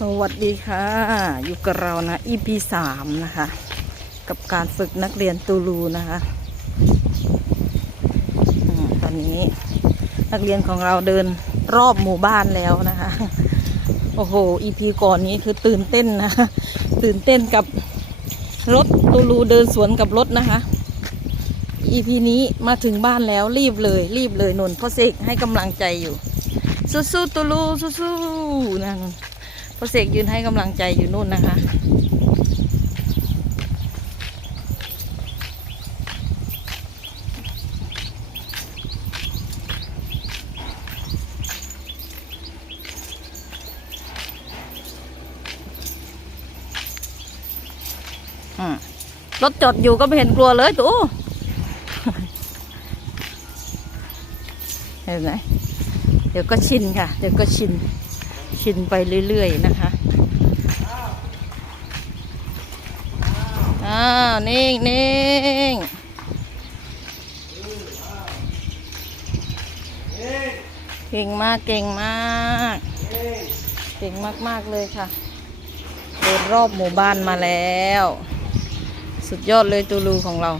สวัสดีค่ะ อยู่กับเรานะ EP สามนะคะ กับการฝึกนักเรียนตูลูนะคะอตอนนี้นักเรียนของเราเดินรอบหมู่บ้านแล้วนะคะ โอ้โห EP ก่อนนี้คือตื่นเต้นนะ ตื่นเต้นกับรถตูลูเดินสวนกับรถนะคะ EP นี้มาถึงบ้านแล้วรีบเลยรีบเลยนนพ่อเสกให้กำลังใจอยู่สู้ๆตูลูสู้ๆนั่น พ่อเสกยืนให้กำลังใจอยู่นู่นนะคะอืมรถจอดอยู่ก็ไม่เห็นกลัวเลยตูเห็นไหมเดี๋ยวก็ชินค่ะ เดี๋ยวก็ชิน ชินไปเรื่อยๆนะคะอ้าวนิ่งนิ่งเก่งมากเก่งมาก เก่งมาก ๆ เลยค่ะเดินรอบหมู่บ้านมาแล้ว สุดยอดเลยตูลูของเรา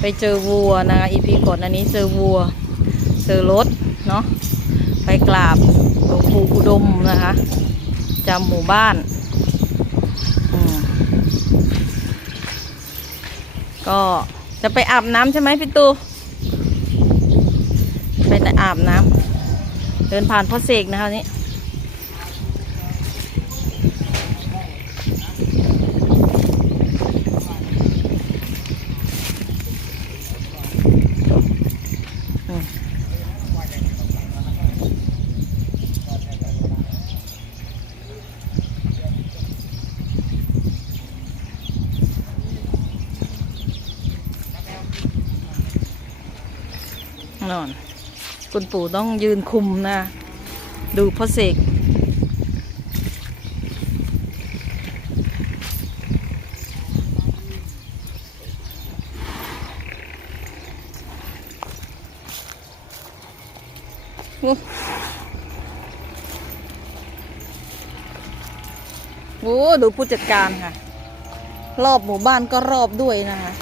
ไปเจอวัวนะคะอีพีก่อนอันนี้เจอวัว เจอรถเนาะไปกราบ ลวงปู่อุดมนะคะจำหมู่บ้านก็จะไปอาบน้ำใช่ไหมพี่ตูไปอาบน้ำเดินผ่านพ่อเสกนะคะนี้ อน คุณปู่ต้องยืนคุมนะ ดูพ่อเสกโอ้โหดูผู้จัดการค่ะ รอบหมู่บ้านก็รอบด้วยนะคะ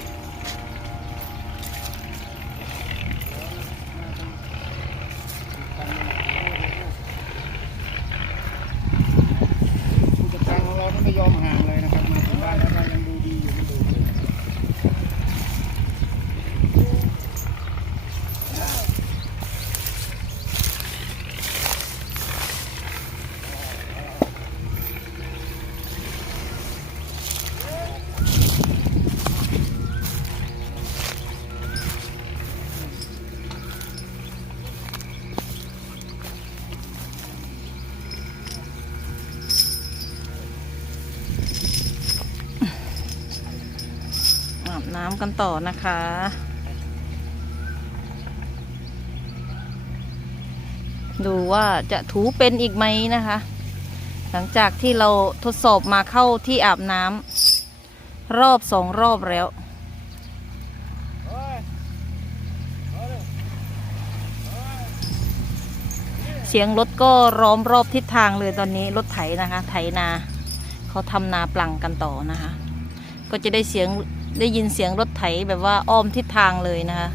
น้ำกันต่อนะคะ ดูว่าจะถูเป็นอีกไหมนะคะ หลังจากที่เราทดสอบมาเข้าที่อาบน้ำรอบสองรอบแล้วเสียงรถก็ร้อมรอบทิศทางเลยตอนนี้รถไถนะคะ ไถนาเขาทำนาปลังกันต่อนะคะ ก็จะได้เสียง ได้ยินเสียงรถไถแบบว่าอ้อมทิศทางเลยนะคะ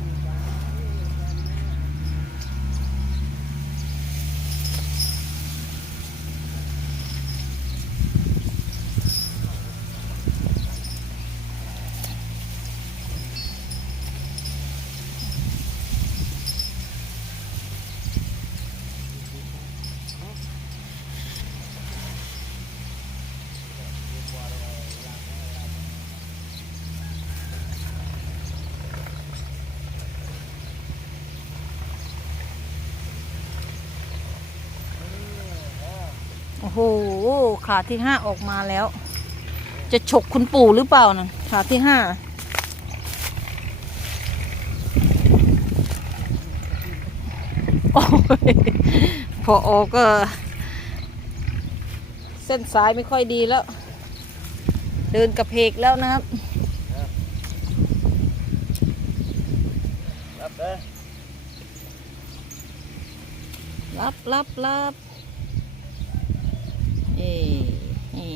โอ้โหขาที่ห้าออกมาแล้ว จะฉกคุณปู่หรือเปล่านะขาที่ห้าโอ้ยพอออกก็ เส้นสายไม่ค่อยดีแล้ว เดินกระเพกแล้วนะครับรับเด้อรับรับ นี่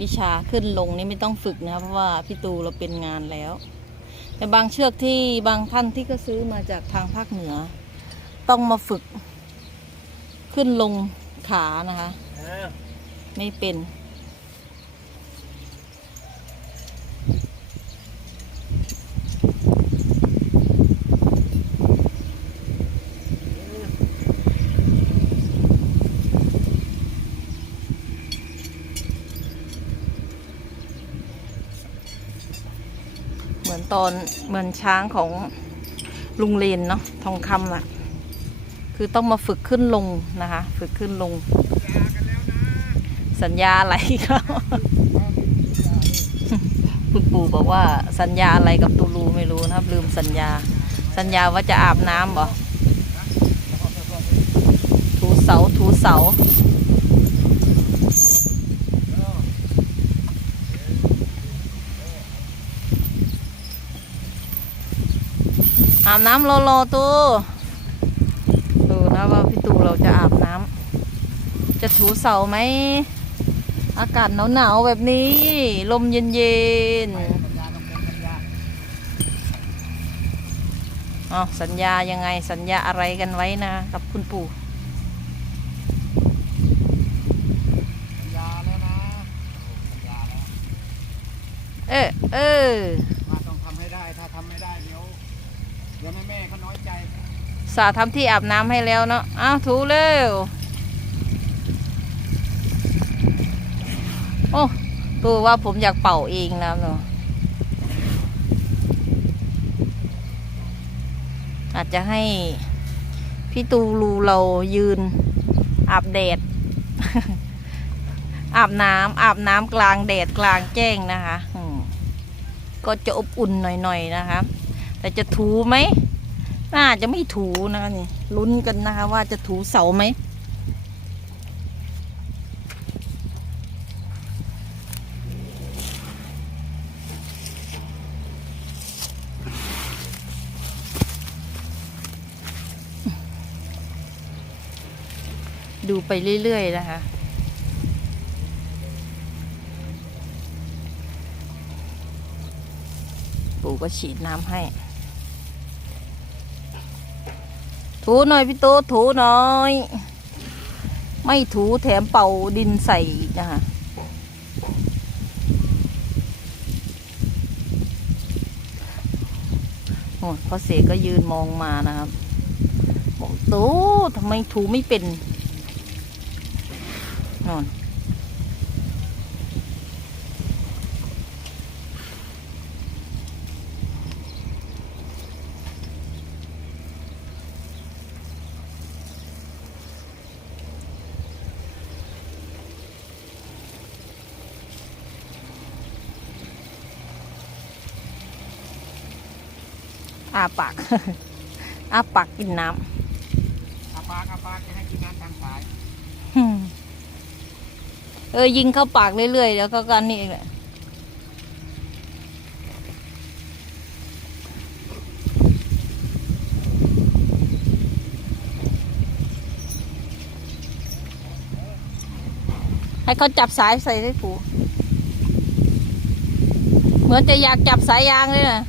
วิชาขึ้นลงนี่ไม่ต้องฝึกนะเพราะว่าพี่ตูเราเป็นงานแล้ว แต่บางเชือกที่บางท่านที่ก็ซื้อมาจากทางภาคเหนือ ต้องมาฝึกขึ้นลงขานะคะ ไม่เป็น ตอนเหมือนช้างของลุงเลนเนาะทองคำน่ะ คือต้องมาฝึกขึ้นลงนะคะ ฝึกขึ้นลง สัญญาอะไรก็คุณปู่บอกว่าสัญญาอะไรกับตูลูไม่รู้นะครับ ลืมสัญญา สัญญาว่าจะอาบน้ำบ่ถูเสาถูเสา อาบน้ำรอรอตูดูนะว่าพี่ตูเราจะอาบน้ำจะถูเสาไหม อากาศหนาวๆแบบนี้ ลมเย็นๆอ๋อสัญญายังไงสัญญาอะไรกันไว้นะ กับคุณปู่สัญญาแล้วนะสัญญาแล้วเออเออ สาทำที่อาบน้ำให้แล้วเนาะอ้าวถูเร็วโอ้ตัวว่าผมอยากเป่าเองนะเนาะอาจจะให้พี่ตูรูเรายืนอาบแดด อาบน้ำอาบน้ำกลางแดดกลางแจ้งนะคะอืมก็จะอบอุ่นหน่อยๆนะคะ แต่จะถูไหม น่าจะไม่ถูนะคะนี่ลุ้นกันนะคะว่าจะถูเสาไหมดูไปเรื่อย ๆ นะคะ ปู่ก็ฉีดน้ำให้ ถูหน่อยพี่โตถูหน่อย ไม่ถูแถมเป่าดินใส่อีกนะคะโอ้พ่อเสกก็ยืนมองมานะครับบอกโตทำไมถูไม่เป็นนอน อาปากอาปากกินน้อาปากอาปากจะให้กินน้ำทางสายำเออยิงเข้าปากเรื่อยๆเดี๋ยวก็กันนี่เองแหละให้เขาจับสายใส่ได้ผูเหมือนจะอยากจับสายยางเลยนะ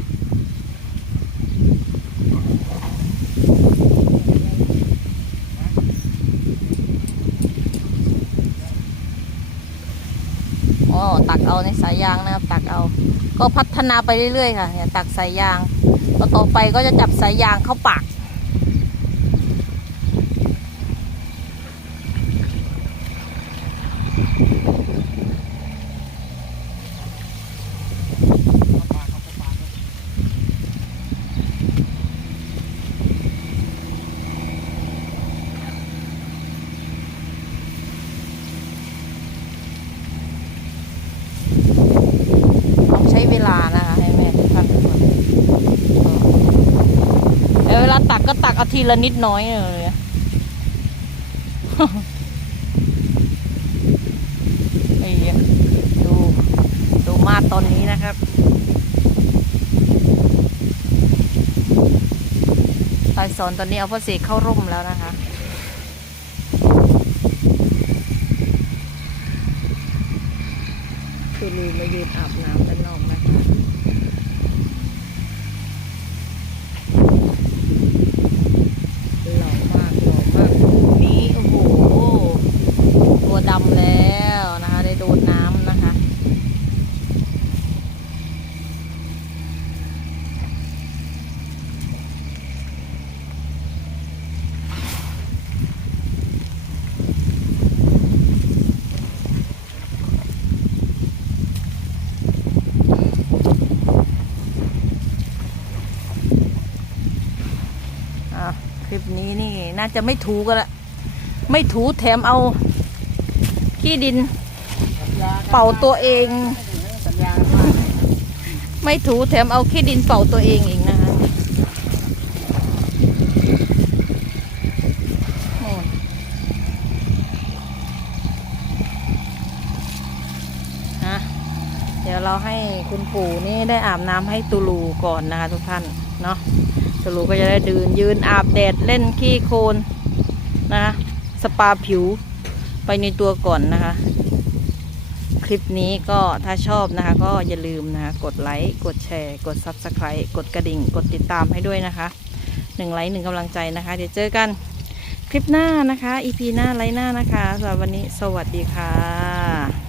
อ๋อตักเอาในสายยางนะครับตักเอา ก็พัฒนาไปเรื่อยๆค่ะเนี่ยตักสายยางก็ต่อไปก็จะจับสายยางเข้าปาก อาปากเอาปากเลย ต้องใช้เวลานะคะให้แม่ทุกท่านทุกคนเออเวลา ตักก็ตักเอาทีละนิดน้อยเลยนี่ดู ดูมาตอนนี้นะครับตายสอนตอนนี้เอาพ่อเสกเข้าร่มแล้วนะคะใตูลูมมายืนอาบน้ำด้านนอกนะคะ หล่อมากหล่อมากนี้โอ้โห ตัวดำแล้วนะคะ ได้โดนน้ำนะคะ อะคลิปนี้ จะไม่ถูกันละไม่ถูแถมเอาขี้ดิน เป่าตัวเอง ไม่ถูแถมเอาขี้ดินเป่าตัวเองอีกนะคะโน่นฮะเดี๋ยวเราให้คุณปู่นี่ได้อาบน้ำให้ตูลูก่อนนะคะทุกท่านเนาะ ตูลูก็จะได้ดืนยืนอาบแดดเล่นขี้โคลนนะคะสปาผิวไปในตัวก่อนนะคะ คลิปนี้ก็ถ้าชอบนะคะ ก็อย่าลืมนะคะ กดไลค์ กดแชร์ กด Subscribe กดกระดิ่ง กดติดตามให้ด้วยนะคะหนึ่งไลค์หนึ่งกำลังใจนะคะ เดี๋ยวเจอกันคลิปหน้านะคะ EP หน้าไลค์หน้านะคะสำหรับวันนี้สวัสดีค่ะ